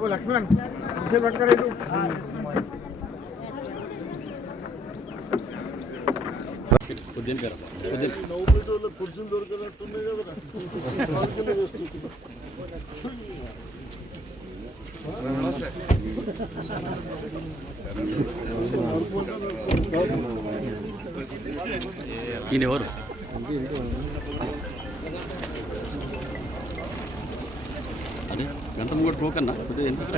బాబు లక్ష్మణ్ పట్టుకోలేదు. కుర్చీలు దొరికినట్టున్నాయి కదా. ఈయన ఎవరు? అదే గంటం కూడా టోకన్నా కొద్దిగా ఎందుకు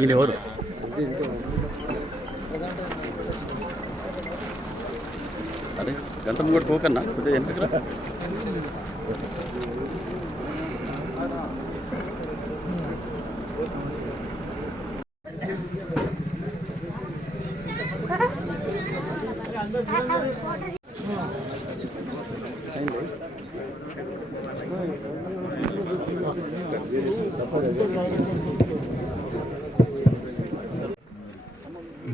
ఈయన ఎవరు? అరే గంటం కూడా టోకన్నా కొద్దిగా ఎందుకు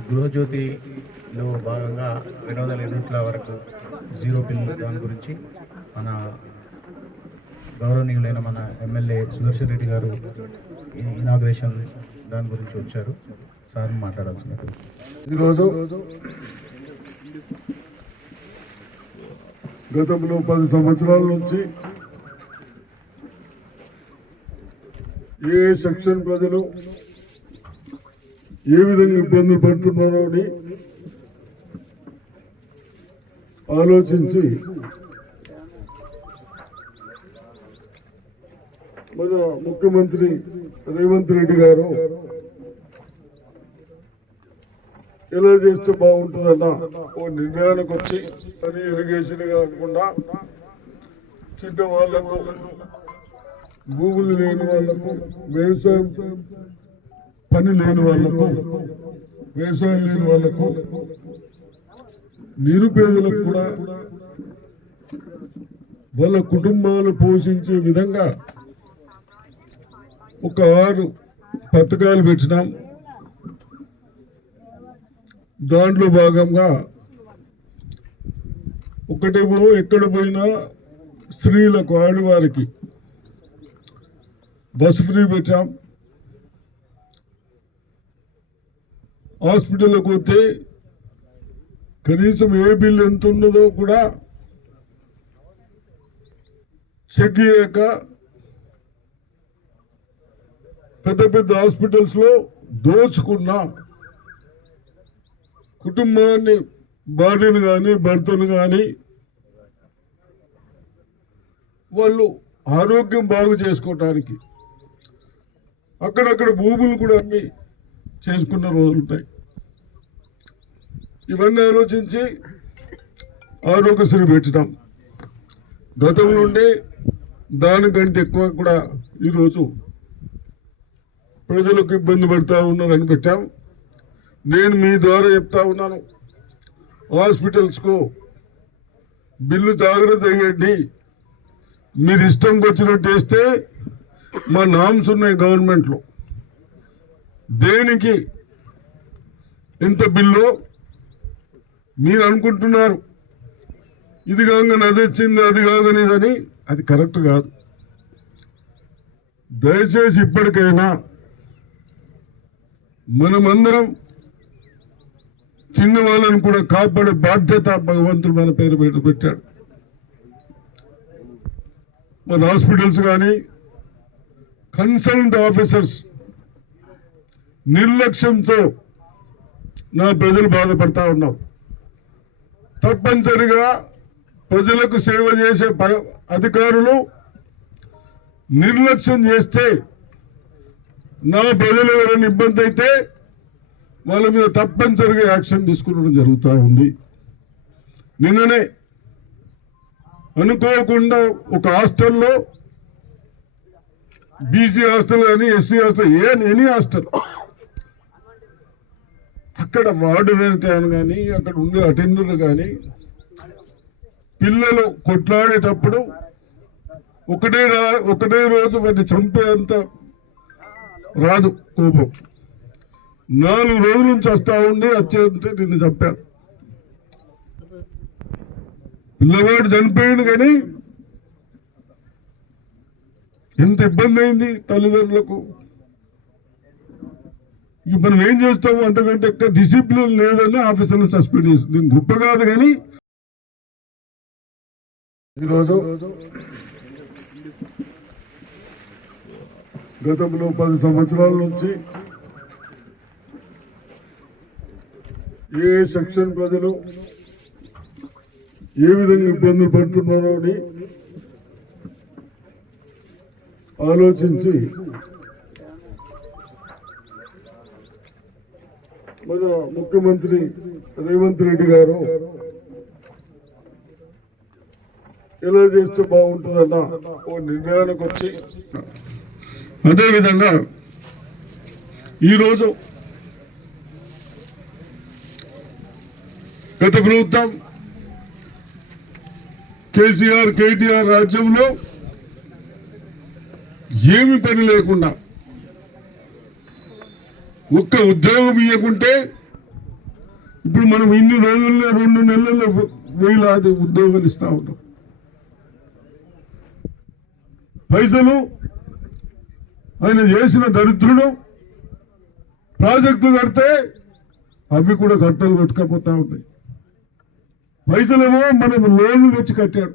గృహజ్యోతిలో భాగంగా 200 యూనిట్ల వరకు జీరో బిల్ దాని గురించి మన గౌరవనీయులైన మన ఎమ్మెల్యే సుదర్శన్ రెడ్డి గారు ఇనాగ్రేషన్ దాని గురించి వచ్చారు. సార్ మాట్లాడాల్సినట్టు. ఈరోజు గతంలో 10 సంవత్సరాల నుంచి ఏ సెక్షన్ ప్రజలు ఏ విధంగా ఇబ్బందులు పడుతున్నారో అని ఆలోచించి మన ముఖ్యమంత్రి రేవంత్ రెడ్డి గారు ఎలా చేస్తే బాగుంటుందన్న ఓ నిర్ణయానికి వచ్చి అది ఇరిగేషన్ కాకుండా చిన్న వాళ్లకు భూములు లేని వాళ్లకు వ్యవసాయం పని లేని వాళ్లకు వ్యవసాయం లేని వాళ్లకు నిరుపేదలకు కూడా వాళ్ళ కుటుంబాలు పోషించే విధంగా ఒక 6 పథకాలు పెట్టినాం. దాంట్లో భాగంగా ఒకటేమో ఎక్కడ పోయినా స్త్రీలకు ఆడవారికి బస్సు ఫ్రీ పెట్టాం. హాస్పిటల్కి పోతే కనీసం ఏ బిల్లు ఎంత ఉన్నదో కూడా చెక్ చేయక పెద్ద పెద్ద హాస్పిటల్స్ లో దోచుకున్న కుటుంబాన్ని, భార్యను కానీ భర్తను కానీ వాళ్ళు ఆరోగ్యం బాగు చేసుకోవటానికి అక్కడక్కడ భూములు కూడా అమ్మి చేసుకున్న రోజులుంటాయి. ఇవన్నీ ఆలోచించి ఆరోగ్యశ్రీ పెట్టడం గతం నుండి దానికంటే ఎక్కువ కూడా ఈరోజు ప్రజలకు ఇబ్బంది పడుతూ ఉన్నారని పెట్టాం. నేను మీ ద్వారా చెప్తా ఉన్నాను, హాస్పిటల్స్కు బిల్లు జాగ్రత్త అయ్యండి. మీరు ఇష్టం వచ్చినట్టు వేస్తే మా నామ్స్ ఉన్నాయి గవర్నమెంట్లో, దేనికి ఎంత బిల్లు మీరు అనుకుంటున్నారు. ఇది కాగానే అది వచ్చింది, అది కాగానేదని అది కరెక్ట్ కాదు. దయచేసి ఇప్పటికైనా మనమందరం చిన్న వాళ్ళని కూడా కాపాడే బాధ్యత భగవంతుడు మన పేరు పెట్టాడు. మన హాస్పిటల్స్ కానీ కన్సల్ట్ ఆఫీసర్స్ నిర్లక్ష్యంతో నా ప్రజలు బాధపడతా ఉన్నారు. తప్పనిసరిగా ప్రజలకు సేవ చేసే అధికారులు నిర్లక్ష్యం చేస్తే, నా ప్రజలు ఎవరైనా ఇబ్బంది అయితే వాళ్ళ మీద తప్పనిసరిగా యాక్షన్ తీసుకునడం జరుగుతూ ఉంది. నిన్ననే అనుకోకుండా ఒక హాస్టల్లో, బీసీ హాస్టల్ కానీ ఎస్సీ హాస్టల్, ఎనీ హాస్టల్, అక్కడ వార్డెన్ కానీ అక్కడ ఉండే అటెండర్లు కానీ పిల్లలు కొట్లాడేటప్పుడు ఒకటే రోజు వాటిని చంపేంత రాదు కోపం. 4 రోజుల నుంచి వస్తా ఉండి వచ్చేంటే నిన్ను చంపారు. పిల్లవాడు చనిపోయాడు కానీ ఎంత ఇబ్బంది అయింది తల్లిదండ్రులకు. ఇక మనం ఏం చేస్తాము, అంతకంటే ఎక్కువ డిసిప్లిన్ లేదని ఆఫీసర్లు సస్పెండ్ చేస్తుంది. గొప్ప కాదు కానీ ఈరోజు గతంలో 10 సంవత్సరాల నుంచి ఏ సెక్షన్ ప్రజలు ఏ విధంగా ఇబ్బందులు పడుతున్నారో అని ఆలోచించి మన ముఖ్యమంత్రి రేవంత్ రెడ్డి గారు ఎలా చేస్తే బాగుంటుందన్న ఓ నిర్ణయానికి వచ్చి అదేవిధంగా ఈరోజు గత ప్రభుత్వం కేసీఆర్ కేటీఆర్ రాజ్యంలో ఏమి పని లేకుండా ఒక్క ఉద్యోగం ఇవ్వకుంటే ఇప్పుడు మనం ఇన్ని రోజుల్లో 2 నెలల్లో వేలాది ఉద్యోగాలు ఇస్తా ఉన్నాం. పైసలు ఆయన చేసిన దరిద్రుడు ప్రాజెక్టులు కడితే అవి కూడా కట్టలు కొట్టుకపోతా ఉన్నాయి. పైసలేమో మనం లోన్లు తెచ్చి కట్టాడు.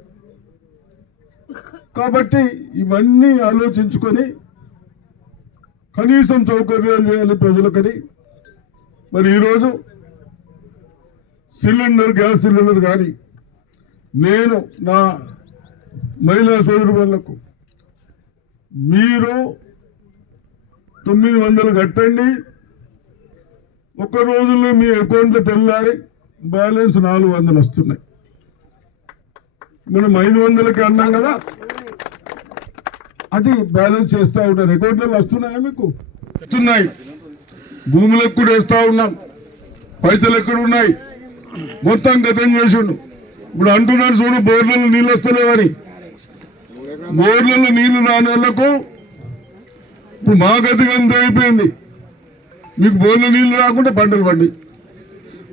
కాబట్టి ఇవన్నీ ఆలోచించుకొని కనీసం సౌకర్యాలు చేయాలి ప్రజలకని మరి ఈరోజు గ్యాస్ సిలిండర్ కానీ నేను నా మహిళా సోదరులకు మీరు 900 కట్టండి, ఒక్క రోజుల్లో మీ అకౌంట్లో తెల్లారి బ్యాలెన్స్ 400 వస్తున్నాయి. మనం 500కి అన్నాం కదా, అది బ్యాలెన్స్ చేస్తూ ఉంటారు. అకౌంట్లలో వస్తున్నాయా మీకు? వస్తున్నాయి. భూములకు కూడా వేస్తూ ఉన్నాం. పైసలు ఎక్కడ ఉన్నాయి మొత్తం గతం చేసిండు. ఇప్పుడు అంటున్నారు చూడు, బోర్లలో నీళ్ళు వస్తలేవని. బోర్లలో నీళ్లు రాని వాళ్ళకు ఇప్పుడు మా గతిగా అంత అయిపోయింది. మీకు బోర్ల నీళ్లు రాకుంటే పంటలు పండి,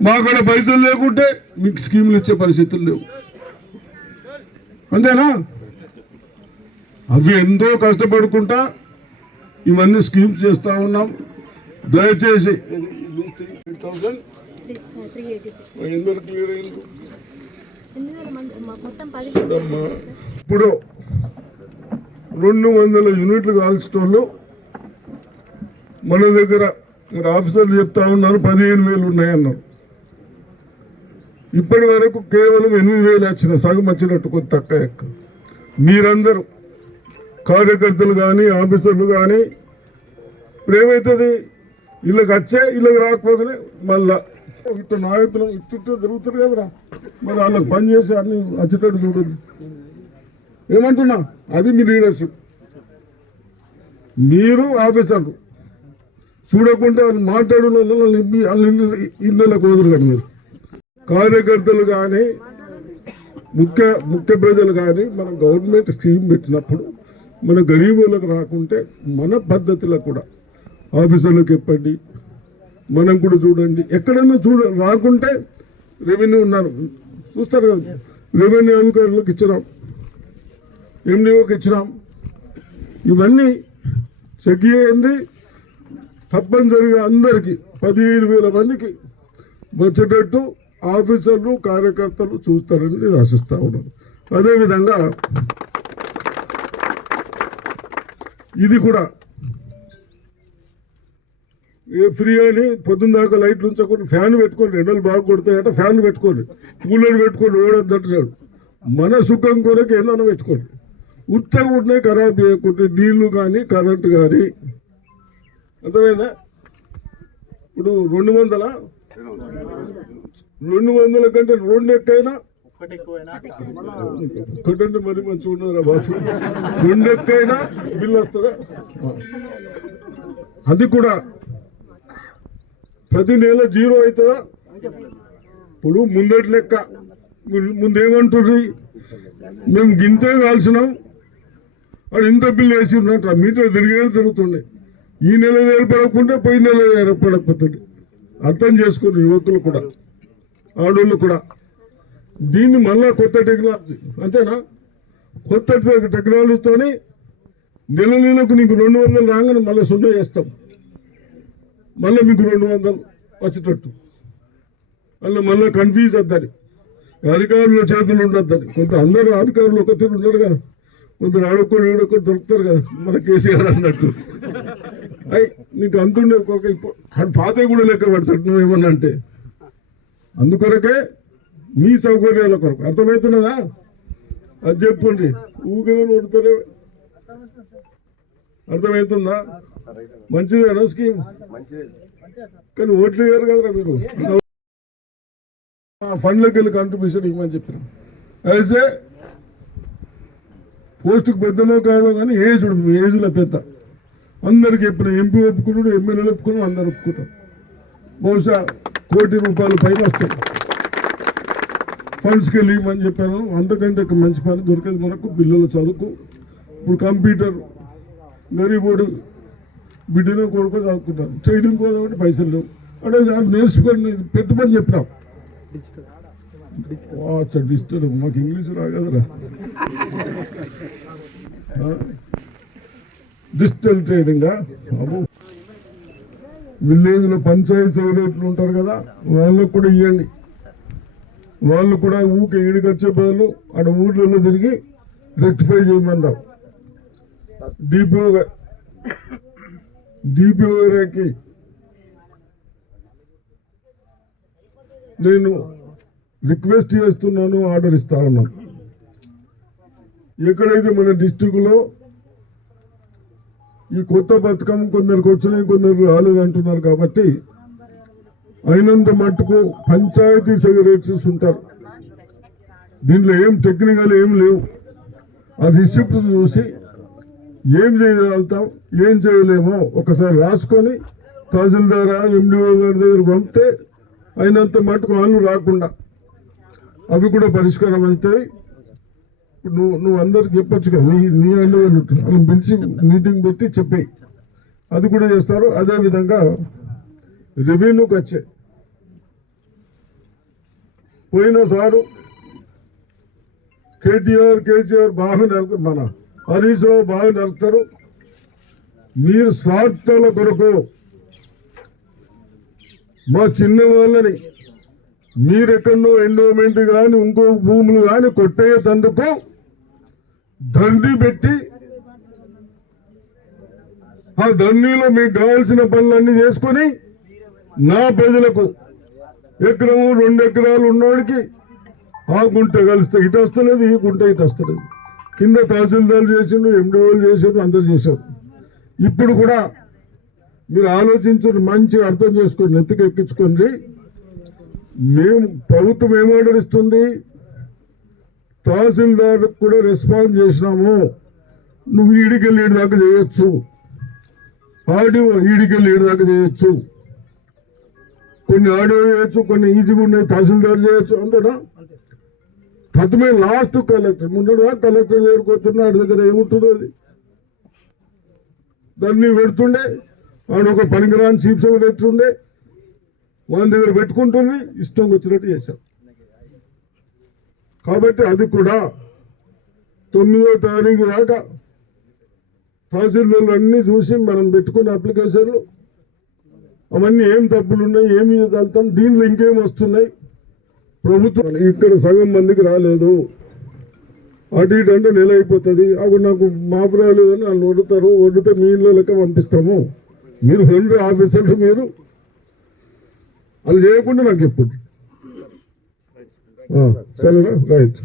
మాకాడ పైసలు లేకుంటే మీకు స్కీములు ఇచ్చే పరిస్థితులు లేవు. అంతేనా? అవి ఎంతో కష్టపడుకుంటా ఇవన్నీ స్కీమ్స్ చేస్తా ఉన్నాం. దయచేసి ఇప్పుడు 200 యూనిట్లు కాల్చడంలో మన దగ్గర ఆఫీసర్లు చెప్తా ఉన్నారు 15,000 ఉన్నాయన్నారు. ఇప్పటి వరకు కేవలం 8,000 వచ్చిన, సగం వచ్చినట్టు కొంత తక్కువ ఎక్క. మీరందరూ కార్యకర్తలు కానీ ఆఫీసర్లు కానీ ఇప్పుడు ఏమవుతుంది, ఇళ్ళకి వచ్చే ఇళ్ళకి రాకపోతే మళ్ళా ఇట్లా నాయకులు ఇట్టు తిరుగుతారు కదరా, మరి వాళ్ళకి పని చేసి అన్ని వచ్చేటట్టు చూడదు. ఏమంటున్నా, అది మీ లీడర్షిప్. మీరు ఆఫీసర్లు చూడకుంటే వాళ్ళు మాట్లాడు ఇళ్ళకి కుదరు. కానీ మీరు కార్యకర్తలు కానీ ముఖ్య ప్రజలు కానీ మనం గవర్నమెంట్ స్కీమ్ పెట్టినప్పుడు మన గరీబులకు రాకుంటే మన పద్ధతిలో కూడా ఆఫీసర్లకు చెప్పండి, మనం కూడా చూడండి. ఎక్కడైనా రాకుంటే రెవెన్యూ ఉన్నారు చూస్తారు కదా, రెవెన్యూ అధికారులకు ఇచ్చినాం, ఎండిఓకి ఇచ్చినాం. ఇవన్నీ చెక్ చేయండి. తప్పనిసరిగా అందరికీ 15,000 మందికి వచ్చేటట్టు ఆఫీసర్లు కార్యకర్తలు చూస్తారని నేను ఆశిస్తా ఉన్నాను. అదేవిధంగా ఇది కూడా ఫ్రీ అని పొద్దున్న దాకా లైట్లు ఉంచకుండా ఫ్యాన్ పెట్టుకోండి. ఎండలు బాగా కొడతాయట, ఫ్యాన్లు పెట్టుకోండి, కూలర్ పెట్టుకోండి, ఓడద్దంటున్నాడు. మన సుఖం కొరకు ఏదైనా పెట్టుకోండి. ఉత్తగా ఉన్నాయి ఖరాబ్ చేయకుంటే నీళ్లు కానీ కరెంటు కానీ. అర్థమైందా? ఇప్పుడు 200 కంటే 2 ఎక్కైనా ఒకటంటే మరి మంచిగా ఉన్నదిరా బాబు. 2 ఎక్కైనా బిల్లు వస్తుందా? అది కూడా ప్రతి నెల 0 అవుతుందా? ఇప్పుడు ముందటి లెక్క ముందేమంటుంది, మేము గింతే కాల్సినాం, అది ఇంత బిల్లు వేసి ఉన్నట్టు మీటర్ తిరిగేది తిరుగుతుండే. ఈ నెల ఏర్పడకుండా పోయిన నెల ఏర్పడకపోతుంది. అర్థం చేసుకుని యువకులు కూడా, ఆడోళ్ళు కూడా. దీన్ని మళ్ళా కొత్త టెక్నాలజీ, అంతేనా? కొత్త టెక్నాలజీతోని నెలకు నీకు 200 రాగానే మళ్ళీ 0 చేస్తాం. మళ్ళీ మీకు 200 వచ్చేటట్టు. మళ్ళీ కన్ఫ్యూజ్ వద్దని, అధికారుల చేతులు ఉండొద్దని. కొంత అందరూ అధికారులు ఒక తీరు ఉన్నారు కదా, కొందరు ఆడొక్కడు ఈడొక్కడు దొరుకుతారు కదా, మన కేసీఆర్ అన్నట్టు. అయ్యి నీకు అంతుండే పాత కూడా లెక్క పెడతాడు నువ్వేమన్నా అంటే. అందుకొరకే మీ సౌకర్యాల కొరకు. అర్థమవుతున్నదా? అది చెప్పండి. ఊరికే కొడతారే. అర్థమవుతుందా? మంచిదేనా స్కీమ్? కానీ ఓట్లు వేయరు కదరా మీరు. ఫండ్లోకి వెళ్ళి కాంట్రిబ్యూషన్ ఇవ్వమని చెప్పిన. అయితే పోస్టుకు పెద్దలో కాదో కానీ ఏజ్లో పెద్ద అందరికి చెప్పిన. ఎంపీ ఒప్పుకున్నాడు, ఎమ్మెల్యేలు ఒప్పుకున్నాడు, అందరు ఒప్పుకున్నాం. బహుశా ₹1,00,00,000 పైన వస్తాయి. ఫండ్స్కి వెళ్ళి ఇవ్వమని చెప్పాను. అంతకంటే మంచి పని దొరికేది మనకు. పిల్లల చదువుకు ఇప్పుడు కంప్యూటర్ గరీబోడు బిడ్డను కొడుకు చదువుకుంటారు. ట్రైనింగ్ పోదామంటే పైసలు లేవు. అంటే నేర్చుకొని పెట్టుమని చెప్పినాం. డిజిటల్ మాకు ఇంగ్లీష్ రాగదరా. డిజిటల్ ట్రైనింగ్ విలేజ్లో పంచాయతీ సెక్రటరీలు ఉంటారు కదా, వాళ్ళకు కూడా ఇవ్వండి. వాళ్ళు కూడా ఊకే ఈడికి వచ్చే బదులు ఆడ ఊర్లలో తిరిగి రెక్టిఫై చేయమందాం. డిపిఓ గారికి నేను రిక్వెస్ట్ చేస్తున్నాను, ఆర్డర్ ఇస్తా ఉన్నాను. ఎక్కడైతే మన డిస్టిక్లో ఈ కొత్త పథకం కొందరికి వచ్చినాయి, కొందరు రాలేదంటున్నారు కాబట్టి అయినంత మట్టుకు పంచాయతీ సెక్రటరీస్ ఉంటారు. దీంట్లో ఏం టెక్నికల్ ఏం లేవు. ఆ రిసిప్ట్ చూసి ఏం చేయగలుగుతాం, ఏం చేయలేమో ఒకసారి రాసుకొని తహసీల్దార్ ఎండిఓ గారి దగ్గర పంపితే అయినంత మట్టుకు వాళ్ళు రాకుండా అవి కూడా పరిష్కారం అవుతాయి. నువ్వు అందరికి చెప్పొచ్చు కదా, నీ అండి వాళ్ళు వాళ్ళని పిలిచి మీటింగ్ పెట్టి చెప్పాయి, అది కూడా చేస్తారు. అదేవిధంగా రెవెన్యూకి వచ్చాయి. పోయిన సారు కేసీఆర్ బాగా నడుపుతారు, మన హరీష్ రావు బాగా నడుపుతారు. మీరు స్వార్థాల కొరకు మా చిన్న వాళ్ళని మీరెక్కడో ఎండోమెంట్ కానీ ఇంకో భూములు కానీ కొట్టేటందుకు దండి పెట్టి ఆ దండిలో మీకు కావాల్సిన పనులన్నీ చేసుకొని నా ప్రజలకు ఎకరము 2 ఎకరాలు ఉన్నోడికి ఆ గుంట కలిస్తే ఇటు వస్తలేదు, ఈ గుంట ఇటు వస్తలేదు. కింద తహసీల్దార్లు చేసిండు, ఎండిఓలు చేసిండు, అందరు చేశారు. ఇప్పుడు కూడా మీరు ఆలోచించండి, మంచిగా అర్థం చేసుకొని నెత్తికి ఎక్కించుకోండి. మేము ప్రభుత్వం ఏం ఆర్డర్ ఇస్తుంది, తహసీల్దార్ కూడా రెస్పాన్స్ చేసినాము, నువ్వు ఈడికెళ్ళి ఏడు దాకా చేయొచ్చు, ఆడియో ఈడికెళ్ళి ఏడు దాకా చేయొచ్చు, కొన్ని ఆడియో చేయొచ్చు, కొన్ని ఈజీగా ఉన్నాయి తహసీల్దార్ చేయొచ్చు, అంతేనా? ప్రథమే లాస్ట్ కలెక్టర్ ముందుగా కలెక్టర్ దగ్గరకు వస్తున్నా, ఆడి దగ్గర ఏముంటుందో అది దాన్ని పెడుతుండే. వాడు ఒక పనికిరాని చీఫ్ సెక్రటరీ ఉండే, వాళ్ళ దగ్గర పెట్టుకుంటుంది, ఇష్టం వచ్చినట్టు చేశాం. కాబట్టి అది కూడా 9వ తారీఖు దాకా తహసీల్దార్లు అన్నీ చూసి మనం పెట్టుకున్న అప్లికేషన్లు అవన్నీ ఏం తప్పులు ఉన్నాయి, ఏమి వెళ్తాం, దీనిలో ఇంకేం వస్తున్నాయి. ప్రభుత్వం ఇక్కడ సగం మందికి రాలేదు, అటు ఇటు అంటే నెల అయిపోతుంది. అప్పుడు నాకు మాపు రాలేదని వాళ్ళు వండుతారు, వండితే మీ ఇళ్ళ లెక్క పంపిస్తాము. మీరు హెల్త్ ఆఫీసర్లు, మీరు వాళ్ళు చేయకుండా నాకు ఎప్పుడు సరేనా? రైట్.